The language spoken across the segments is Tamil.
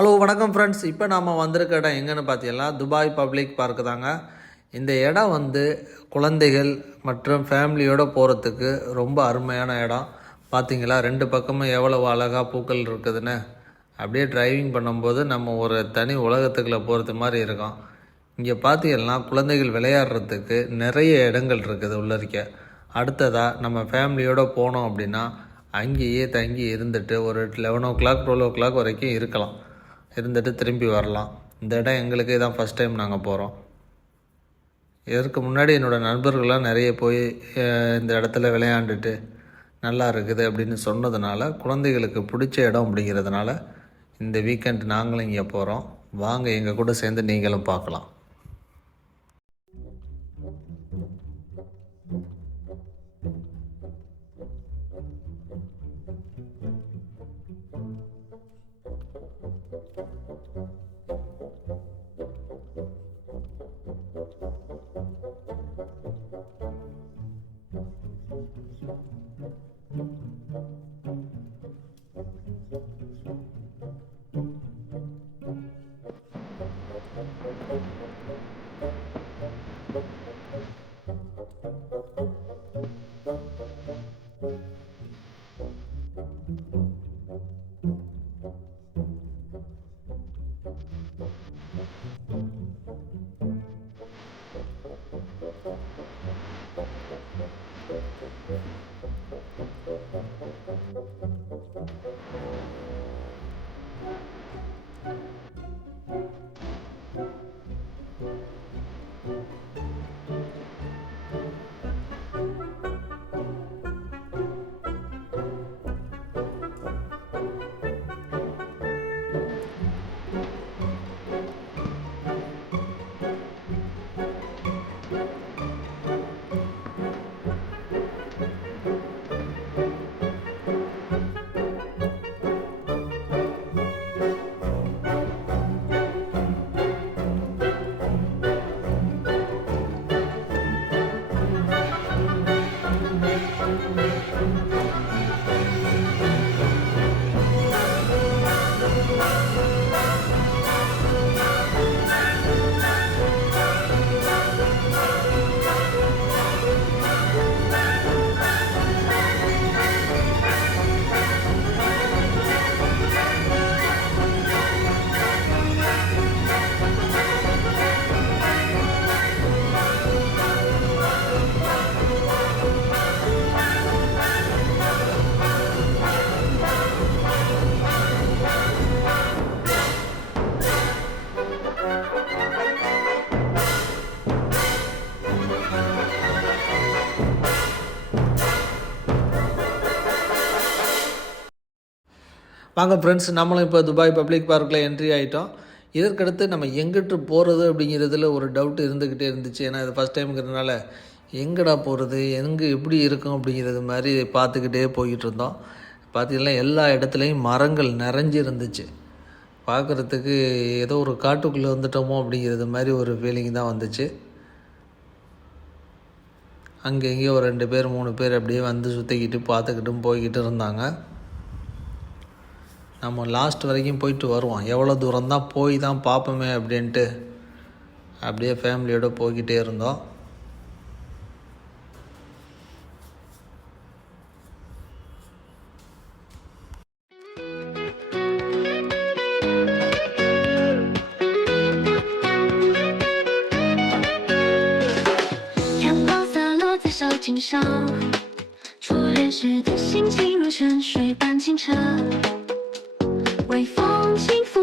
ஹலோ வணக்கம் ஃப்ரெண்ட்ஸ். இப்போ நாம் வந்திருக்க இடம் எங்கன்னு பார்த்தீங்கன்னா துபாய் பப்ளிக் பார்க்கு தாங்க. இந்த இடம் குழந்தைகள் மற்றும் ஃபேமிலியோடு போகிறதுக்கு ரொம்ப அருமையான இடம். பார்த்தீங்களா, ரெண்டு பக்கமும் எவ்வளவு அழகாக பூக்கள் இருக்குதுன்னு. அப்படியே டிரைவிங் பண்ணும்போது நம்ம ஒரு தனி உலகத்துக்குள்ளே போகிறது மாதிரி இருக்கும். இங்கே பார்த்தீங்கன்னா குழந்தைகள் விளையாடுறதுக்கு நிறைய இடங்கள் இருக்குது உள்ளரிக்க. அடுத்ததாக நம்ம ஃபேமிலியோடு போனோம் அப்படின்னா அங்கேயே தங்கி இருந்துட்டு ஒரு 11 o'clock 12 o'clock வரைக்கும் இருந்துட்டு திரும்பி வரலாம். இந்த இடம் எங்களுக்கு இதான் ஃபஸ்ட் டைம் நாங்கள் போகிறோம். இதற்கு முன்னாடி என்னோடய நண்பர்கள்லாம் நிறைய போய் இந்த இடத்துல விளையாண்டுட்டு நல்லா இருக்குது அப்படின்னு சொன்னதுனால குழந்தைகளுக்கு பிடிச்ச இடம் அப்படிங்கிறதுனால இந்த வீக்கெண்ட் நாங்களும் இங்கே போகிறோம். வாங்க எங்கள் கூட சேர்ந்து நீங்களும் பார்க்கலாம். வாங்க ஃப்ரெண்ட்ஸ், நம்மளும் இப்போ துபாய் பப்ளிக் பார்க்கில் என்ட்ரி ஆகிட்டோம். இதற்கடுத்து நம்ம எங்கிட்டு போகிறது அப்படிங்கிறதுல ஒரு டவுட் இருந்துக்கிட்டே இருந்துச்சு. ஏன்னா இது ஃபஸ்ட் டைமுங்கிறதுனால எங்கடா போகிறது, எங்கே எப்படி இருக்கும் அப்படிங்கிறது மாதிரி பார்த்துக்கிட்டே போய்கிட்டு இருந்தோம். பார்த்திங்கன்னா எல்லா இடத்துலையும் மரங்கள் நிறைஞ்சி இருந்துச்சு. பார்க்குறதுக்கு ஏதோ ஒரு காட்டுக்குள்ளே வந்துட்டோமோ அப்படிங்கிறது மாதிரி ஒரு ஃபீலிங் தான் வந்துச்சு. அங்கே இங்கேயும் ஒரு 2 பேர் 3 பேர் அப்படியே வந்து சுற்றிக்கிட்டு பார்த்துக்கிட்டும் போய்கிட்டு இருந்தாங்க. நம்ம லாஸ்ட் வரைக்கும் போயிட்டு வருவோம், எவ்வளோ தூரம் தான் போய் தான் பார்ப்போமே அப்படின்ட்டு அப்படியே ஃபேமிலியோடு போய்கிட்டே இருந்தோம்.初恋时的心情如泉水般清澈，微风轻拂，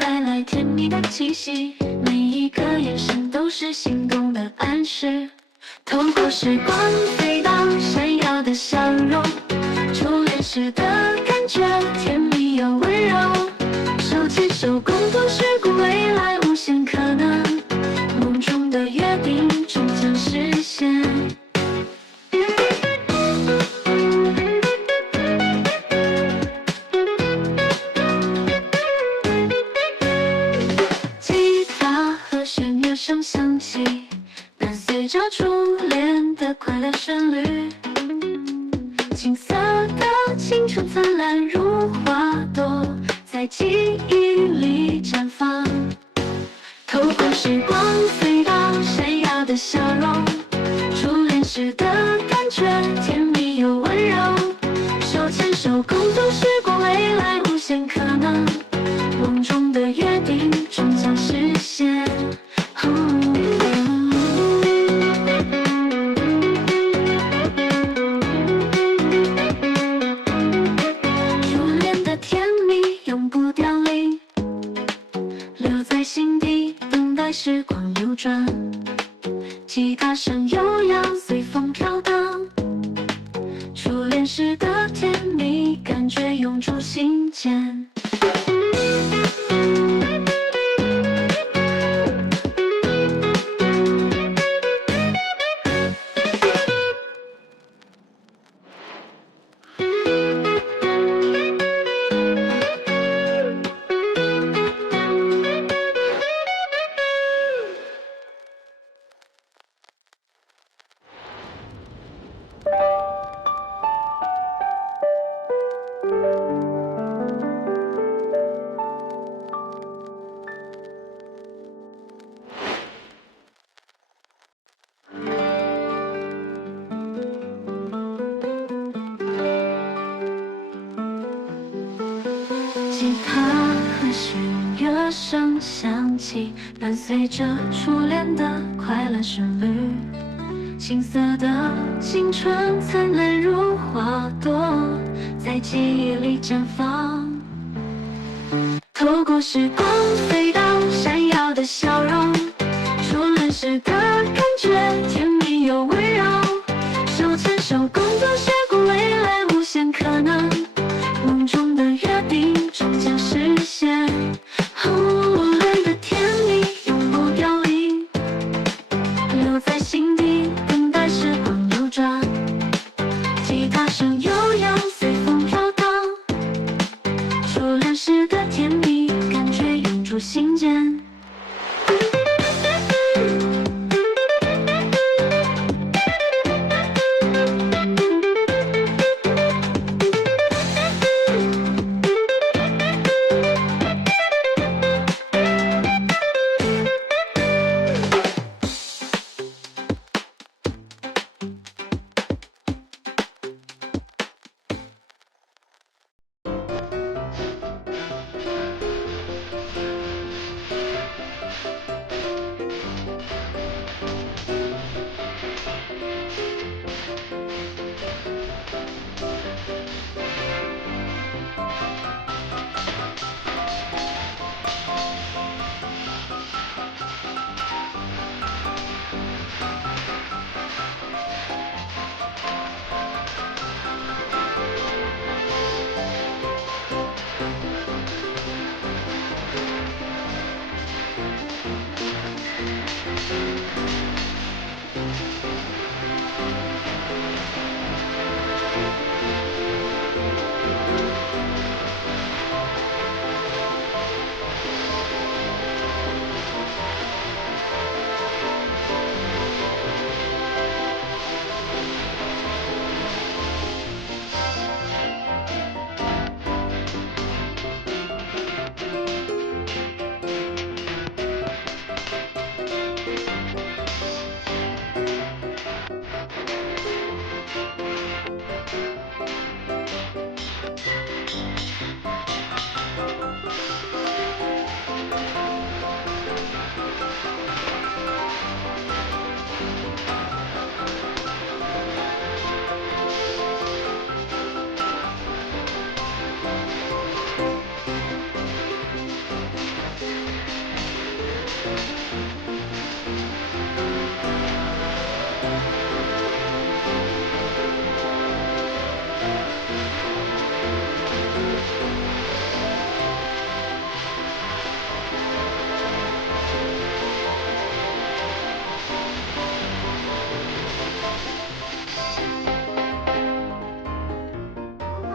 带来甜蜜的气息，每一个眼神都是心动的暗示。透过时光飞到闪耀的笑容，初恋时的感觉甜蜜又温柔，手牵手共度时光，未来无限可能，梦中的约定终将实现。着初恋的快乐旋律，青涩的青春灿烂如花朵，在记忆里里绽放。透过时光隧道闪耀的笑容，初恋时的感觉甜蜜又温柔，手牵手共度时光，未来无限可能，梦中的约定终将实现。初恋的甜蜜永不凋零，留在心底，等待时光流转。吉他声悠扬，随风飘荡，初恋时的甜蜜感觉永驻心间。吉他和弦乐声响起，伴随着初恋的快乐旋律。青涩的青春灿烂如花朵，在记忆里绽放。透过时光隧道闪耀的笑容，初恋时的感觉甜蜜又温柔，手牵手共度时光，未来无限可能，梦中的约定终将实现。初恋的甜蜜永不凋零，留在心底，等待时光流转。吉他声悠扬，随风飘荡，初恋时的甜蜜感觉永驻心间。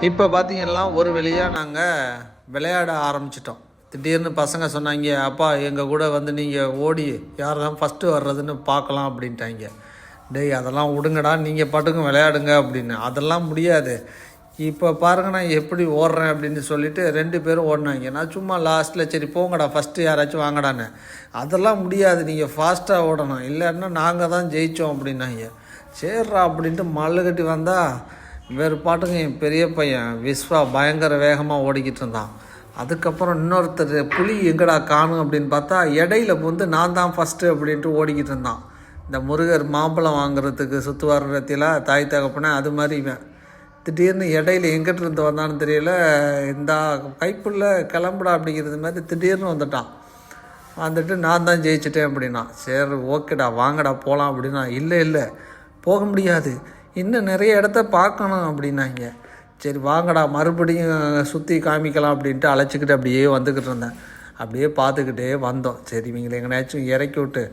இப்போ பார்த்தீங்கன்னா ஒரு வழியாக நாங்கள் விளையாட ஆரம்பிச்சிட்டோம். திடீர்னு பசங்க சொன்னாங்க, அப்பா எங்கள் கூட வந்து நீங்கள் ஓடி யார் தான் ஃபஸ்ட்டு வர்றதுன்னு பார்க்கலாம் அப்படின்ட்டாங்க. டேய் அதெல்லாம் விடுங்கடா, நீங்கள் பாட்டுக்கும் விளையாடுங்க அப்படின்னு. அதெல்லாம் முடியாது, இப்போ பாருங்க நான் எப்படி ஓடுறேன் அப்படின்னு சொல்லிட்டு 2 பேரும் ஓடினாங்க. நான் சும்மா லாஸ்ட்டில் சரி போங்கடா ஃபஸ்ட்டு யாராச்சும் வாங்கடான்னு. அதெல்லாம் முடியாது, நீங்கள் ஃபாஸ்ட்டாக ஓடணும், இல்லைன்னா நாங்கள் தான் ஜெயித்தோம் அப்படின்னாங்க. சரிடா அப்படின்ட்டு மல்லு கட்டி வந்தால் வேறு பாட்டுங்க என் பெரிய பையன் விஸ்வா பயங்கர வேகமாக ஓடிக்கிட்டு இருந்தான். அதுக்கப்புறம் இன்னொருத்தர் புலி எங்கடா காணும் அப்படின்னு பார்த்தா இடையில வந்து நான் தான் ஃபஸ்ட்டு அப்படின்ட்டு ஓடிக்கிட்டு இருந்தான். இந்த முருகர் மாம்பழம் வாங்குறதுக்கு சுற்றுவார் ரத்தியில் தாய் தகப்பனே அது மாதிரி இவன் திடீர்னு இடையில எங்கிட்ட இருந்து வந்தான்னு தெரியல, இந்த கைப்புள்ள கிளம்புடா அப்படிங்கிறது மாதிரி திடீர்னு வந்துட்டான். வந்துட்டு நான் தான் ஜெயிச்சிட்டேன் அப்படின்னா. சரி ஓகேடா வாங்கடா போகலாம் அப்படின்னா. இல்லை போக முடியாது, இன்னும் நிறைய இடத்த பார்க்கணும் அப்படின்னாங்க. சரி வாங்கடா மறுபடியும் சுற்றி காமிக்கலாம் அப்படின்ட்டு அழைச்சிக்கிட்டு அப்படியே வந்துக்கிட்டு இருந்தேன். அப்படியே பார்த்துக்கிட்டே வந்தோம். சரி இவங்களை எங்கேனாச்சும் இறக்கி விட்டு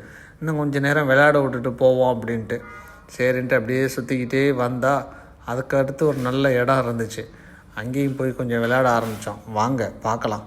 இன்னும் கொஞ்சம் நேரம் விளையாட விட்டுட்டு போவோம் அப்படின்ட்டு சரின்ட்டு அப்படியே சுற்றிக்கிட்டே வந்தால் அதுக்கு அடுத்து ஒரு நல்ல இடம் இருந்துச்சு. அங்கேயும் போய் கொஞ்சம் விளையாட ஆரம்பித்தோம். வாங்க பார்க்கலாம்.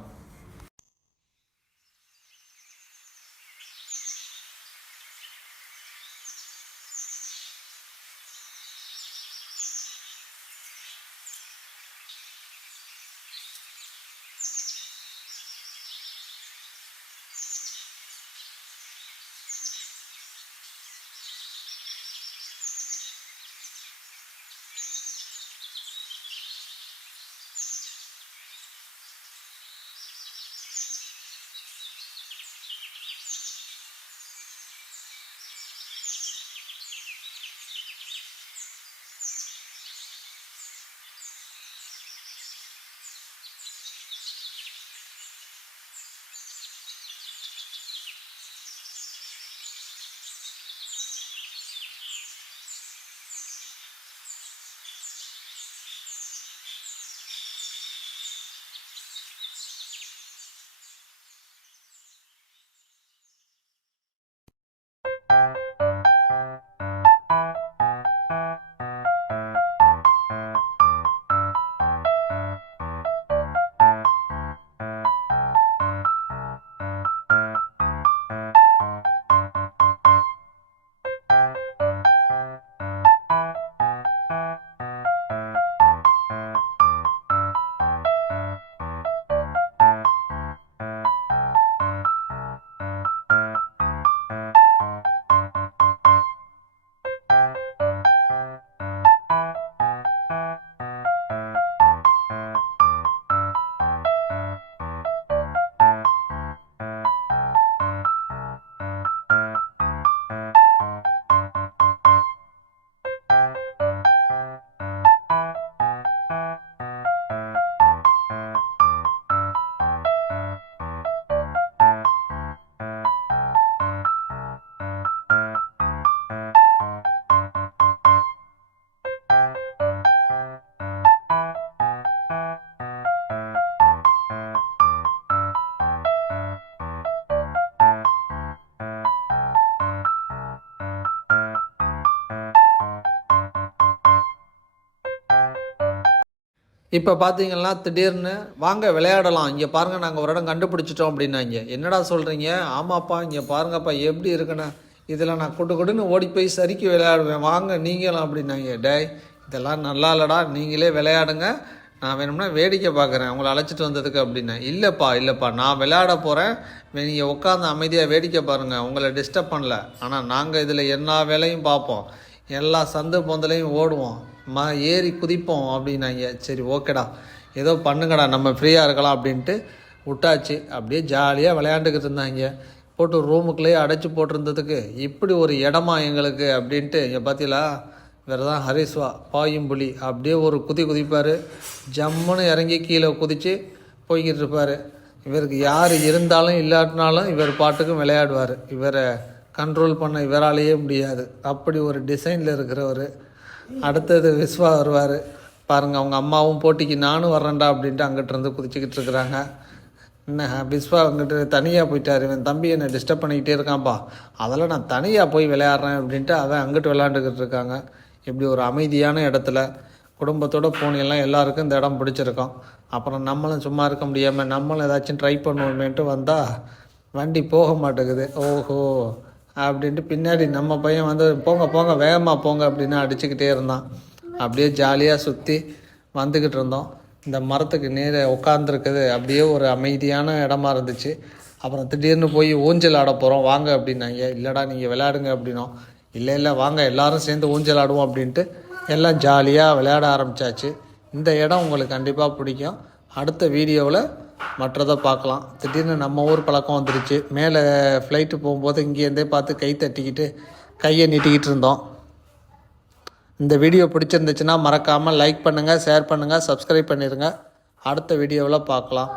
இப்போ பார்த்தீங்கன்னா திடீர்னு வாங்க விளையாடலாம், இங்கே பாருங்கள் நாங்கள் ஒரு இடம் கண்டுபிடிச்சிட்டோம் அப்படின்னாங்க. என்னடா சொல்கிறீங்க? ஆமாப்பா இங்கே பாருங்கப்பா எப்படி இருக்குண்ணே, இதில் நான் கொடுன்னு ஓடி போய் சரிக்கு விளையாடுவேன், வாங்க நீங்களும் அப்படின்னாங்க. டேய் இதெல்லாம் நல்லா இல்லைடா, நீங்களே விளையாடுங்க, நான் வேணும்னா வேடிக்கை பார்க்குறேன் உங்களை அழைச்சிட்டு வந்ததுக்கு அப்படின்னேன். இல்லைப்பா நான் விளையாட போகிறேன், நீங்கள் உட்காந்து அமைதியாக வேடிக்கை பாருங்கள், உங்களை டிஸ்டர்ப் பண்ணல. ஆனால் நாங்கள் இதில் எல்லா வேலையும் பார்ப்போம், எல்லா சந்து பொந்தலையும் ஓடுவோம், ஏறி குதிப்போம் அப்படின்னாங்க. சரி ஓகேடா ஏதோ பண்ணுங்கடா நம்ம ஃப்ரீயாக இருக்கலாம் அப்படின்ட்டு விட்டாச்சு. அப்படியே ஜாலியாக விளையாண்டுக்கிட்டு இருந்தாங்க. போட்டு ரூமுக்குள்ளேயே அடைச்சி போட்டிருந்ததுக்கு இப்படி ஒரு இடமா எங்களுக்கு அப்படின்ட்டு. இங்கே பார்த்தீங்களா வேறு தான் ஹரிஸ்வா பாயும்புலி அப்படியே ஒரு குதிப்பார், ஜம்முன்னு இறங்கி கீழே குதித்து போய்கிட்டு இருப்பார். இவருக்கு யார் இருந்தாலும் இல்லாட்டினாலும் இவர் பாட்டுக்கும் விளையாடுவார், இவரை கண்ட்ரோல் பண்ண இவராலேயே முடியாது, அப்படி ஒரு டிசைனில் இருக்கிறவர். அடுத்தது விஸ்வா வருவார் பாருங்கள், அவங்க அம்மாவும் போட்டிக்கு நானும் வர்றேன்டா அப்படின்ட்டு அங்கிட்டிருந்து குதிச்சுக்கிட்டு இருக்கிறாங்க. என்ன விஸ்வா அங்கிட்டு தனியாக போயிட்டார், இவன் தம்பி என்னை டிஸ்டர்ப் பண்ணிக்கிட்டே இருக்கான்ப்பா, அதெல்லாம் நான் தனியாக போய் விளையாடுறேன் அப்படின்ட்டு அவன் அங்கிட்டு விளையாண்டுக்கிட்டு இருக்காங்க. இப்படி ஒரு அமைதியான இடத்துல குடும்பத்தோடு போனெல்லாம் எல்லாருக்கும் இந்த இடம் பிடிச்சிருக்கோம். அப்புறம் நம்மளும் சும்மா இருக்க முடியாமல் நம்மளும் ஏதாச்சும் ட்ரை பண்ணுவோமேன்ட்டு வந்தால் வண்டி போக மாட்டேங்குது. ஓஹோ அப்படின்ட்டு பின்னாடி நம்ம பையன் வந்து போங்க வேகமாக போங்க அப்படின்னு அடிச்சுக்கிட்டே இருந்தான். அப்படியே ஜாலியாக சுற்றி வந்துக்கிட்டு இருந்தோம். இந்த மரத்துக்கு நேரே உட்காந்துருக்குது அப்படியே ஒரு அமைதியான இடமா இருந்துச்சு. அப்புறம் திடீர்னு போய் ஊஞ்சல் ஆட போகிறோம் வாங்க அப்படின்னாங்க. இல்லைடா நீங்கள் விளையாடுங்க அப்படின்னோம். இல்லை வாங்க எல்லோரும் சேர்ந்து ஊஞ்சல் ஆடுவோம் அப்படின்ட்டு எல்லாம் ஜாலியாக விளையாட ஆரம்பித்தாச்சு. இந்த இடம் உங்களுக்கு கண்டிப்பாக பிடிக்கும். அடுத்த வீடியோவில் மற்றதை பார்க்கலாம். திடீர்னு நம்ம ஊர் பழக்கம் வந்துருச்சு. மேலே ஃப்ளைட்டு போகும்போது இங்கேருந்தே பார்த்து கை தட்டிக்கிட்டு கையை நீட்டிக்கிட்டு இருந்தோம். இந்த வீடியோ பிடிச்சிருந்துச்சுன்னா மறக்காமல் லைக் பண்ணுங்கள், ஷேர் பண்ணுங்கள், சப்ஸ்கிரைப் பண்ணிடுங்க. அடுத்த வீடியோவில் பார்க்கலாம்.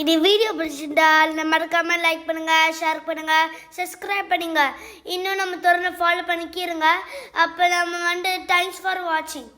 இது வீடியோ பிடிச்சிருந்தால் மறக்காமல் லைக் பண்ணுங்கள், ஷேர் பண்ணுங்கள், சப்ஸ்கிரைப் பண்ணுங்கள். இன்னும் நம்ம தொடர்ந்து ஃபாலோ பண்ணிக்கிருங்க. அப்போ நம்ம தேங்க்ஸ் ஃபார் வாட்சிங்.